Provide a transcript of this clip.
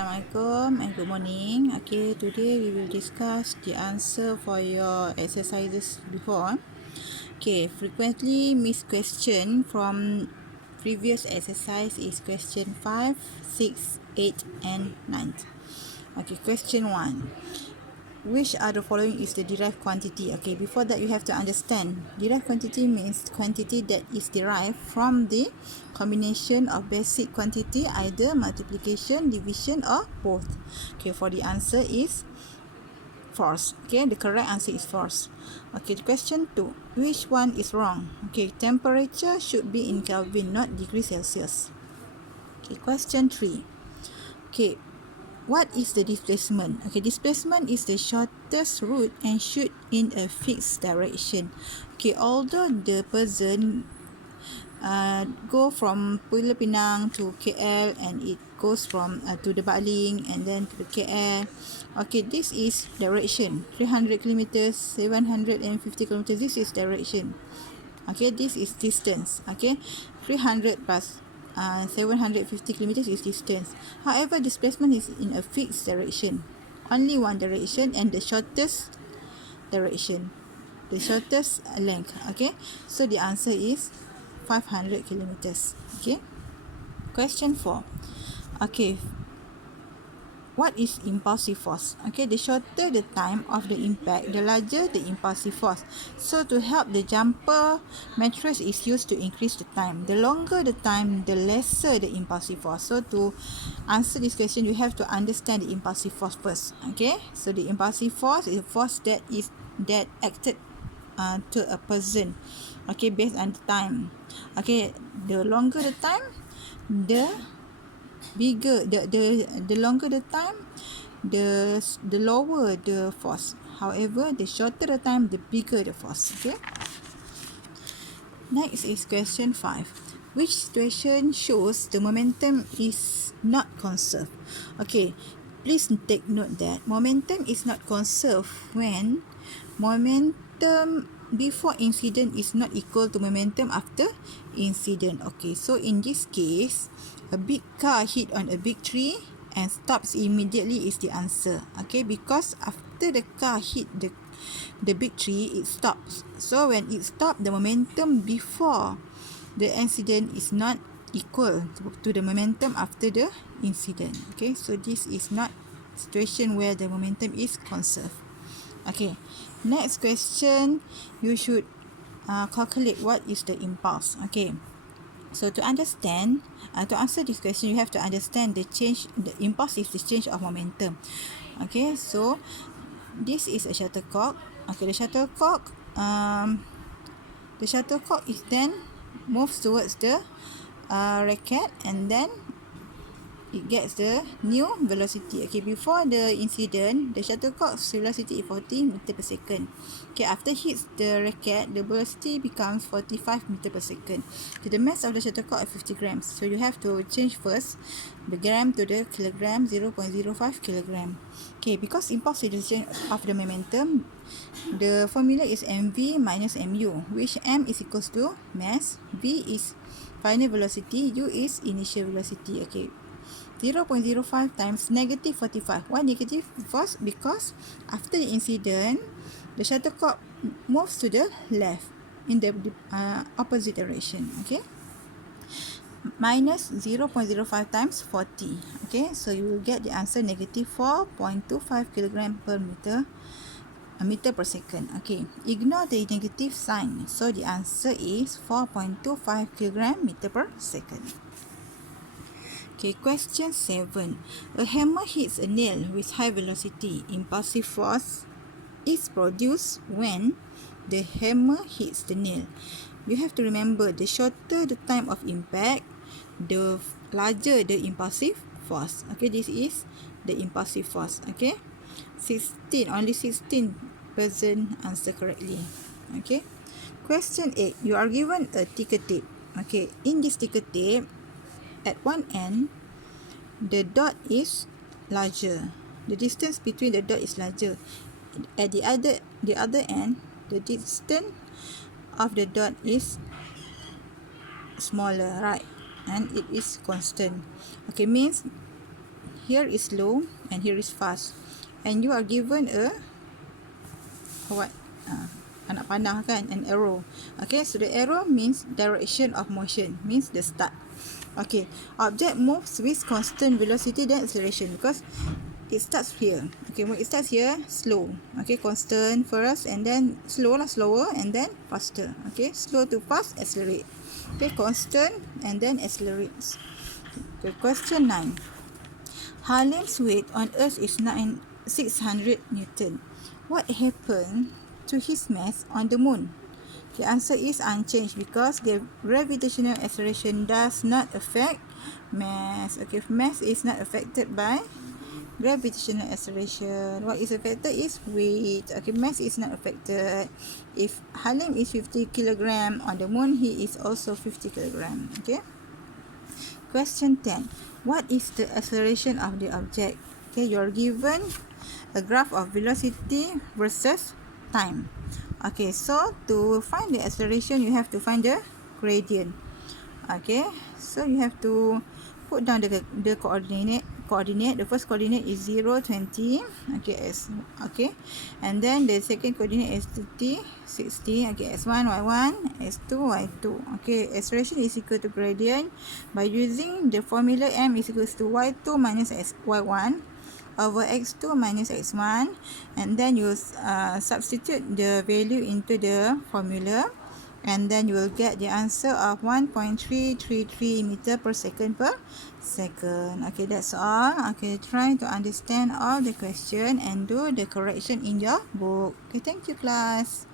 Assalamualaikum and good morning. Okay, today we will discuss the answer for your exercises before. Okay, frequently missed question from previous exercise is question 5, 6, 8 and 9. Okay, question 1. Which are the following is the derived quantity? Okay, before that you have to understand. Derived quantity means quantity that is derived from the combination of basic quantity, either multiplication, division or both. Okay, for the answer is force. Okay, the correct answer is force. Okay, question 2. Which one is wrong? Okay, temperature should be in Kelvin, not degree Celsius. Okay, question 3. Okay, what is the displacement? Okay, displacement is the shortest route and shoot in a fixed direction. Okay, although the person go from Pulau Pinang to KL and it goes from to the Baling and then to the KL. Okay, this is direction. 300 kilometers, 750 kilometers. This is direction. Okay, this is distance. Okay, 300 plus 750 kilometers is distance. However, displacement is in a fixed direction, only one direction and the shortest direction, the shortest length. Okay, so the answer is 500 kilometers. Okay, question 4. Okay, what is impulsive force? Okay, the shorter the time of the impact, the larger the impulsive force. So to help the jumper, mattress is used to increase the time. The longer the time, the lesser the impulsive force. So to answer this question, you have to understand the impulsive force first. Okay, so the impulsive force is a force that acted to a person. Okay, based on the time. Okay, the longer the time, the bigger the longer the time, the lower the force. However, the shorter the time, the bigger the force. Okay, next is question 5. Which situation shows the momentum is not conserved? Okay, please take note that momentum is not conserved when momentum before incident is not equal to momentum after incident. Okay, so in this case, a big car hit on a big tree and stops immediately is the answer. Okay, because after the car hit the big tree, it stops. So when it stopped, the momentum before the incident is not equal to the momentum after the incident. Okay, so this is not situation where the momentum is conserved. Okay, next question, you should calculate what is the impulse. Okay, so to understand, to answer this question, you have to understand the impulse is the change of momentum. Okay, so this is a shuttlecock. Okay, the shuttlecock is then moves towards the racket and then it gets the new velocity. Okay, before the incident, the shuttlecock's velocity is 40 meter per second. Okay, after hits the racket, the velocity becomes 45 meter per second. Okay, the mass of the shuttlecock is 50 grams. So you have to change first the gram to the kilogram, 0.05 kilogram. Okay, because impulse is the change of the momentum, the formula is mv minus mu, which m is equals to mass, v is final velocity, u is initial velocity. Okay, 0.05 times negative 45. Why negative? Because after the incident, the shuttlecock moves to the left in the opposite direction. Okay, minus 0.05 times 40. Okay, so you will get the answer negative 4.25 kilogram per meter per second. Okay, ignore the negative sign. So the answer is 4.25 kilogram meter per second. Okay, question 7. A hammer hits a nail with high velocity. Impulsive force is produced when the hammer hits the nail. You have to remember, the shorter the time of impact, the larger the impulsive force. Okay, this is the impulsive force. Okay, only 16 person answer correctly. Okay, question 8. You are given a ticker tape. Okay, in this ticker tape, at one end, the dot is larger. The distance between the dot is larger. At the other end, the distance of the dot is smaller, right? And it is constant. Okay, means here is slow and here is fast, and you are given a what? Anak panah kan, an arrow. Okay, so the arrow means direction of motion, means the start. Okay, object moves with constant velocity then acceleration, because it starts here. Okay, when it starts here, slow. Okay, constant first, and then slower, and then faster. Okay, slow to fast, accelerate. Okay, constant, and then accelerates. Okay, question 9. Halim's weight on Earth is 600 Newton. What happened to his mass on the moon? The answer is unchanged, because the gravitational acceleration does not affect mass. Okay, mass is not affected by gravitational acceleration. What is affected is weight. Okay, mass is not affected. If Halim is 50 kilogram on the moon, he is also 50 kilogram. Okay. Question 10. What is the acceleration of the object? Okay, you are given a graph of velocity versus time. Okay, so to find the acceleration, you have to find the gradient. Okay, so you have to put down the coordinate. The first coordinate is 0, 20. Okay, okay, and then the second coordinate is 30, 60. Okay, s1, y1, s2, y2. Okay, acceleration is equal to gradient by using the formula m is equals to y2 minus y1 over x2 minus x1, and then you substitute the value into the formula, and then you will get the answer of 1.333 meter per second per second. Okay, that's all. Okay, try to understand all the question and do the correction in your book. Okay, thank you, class.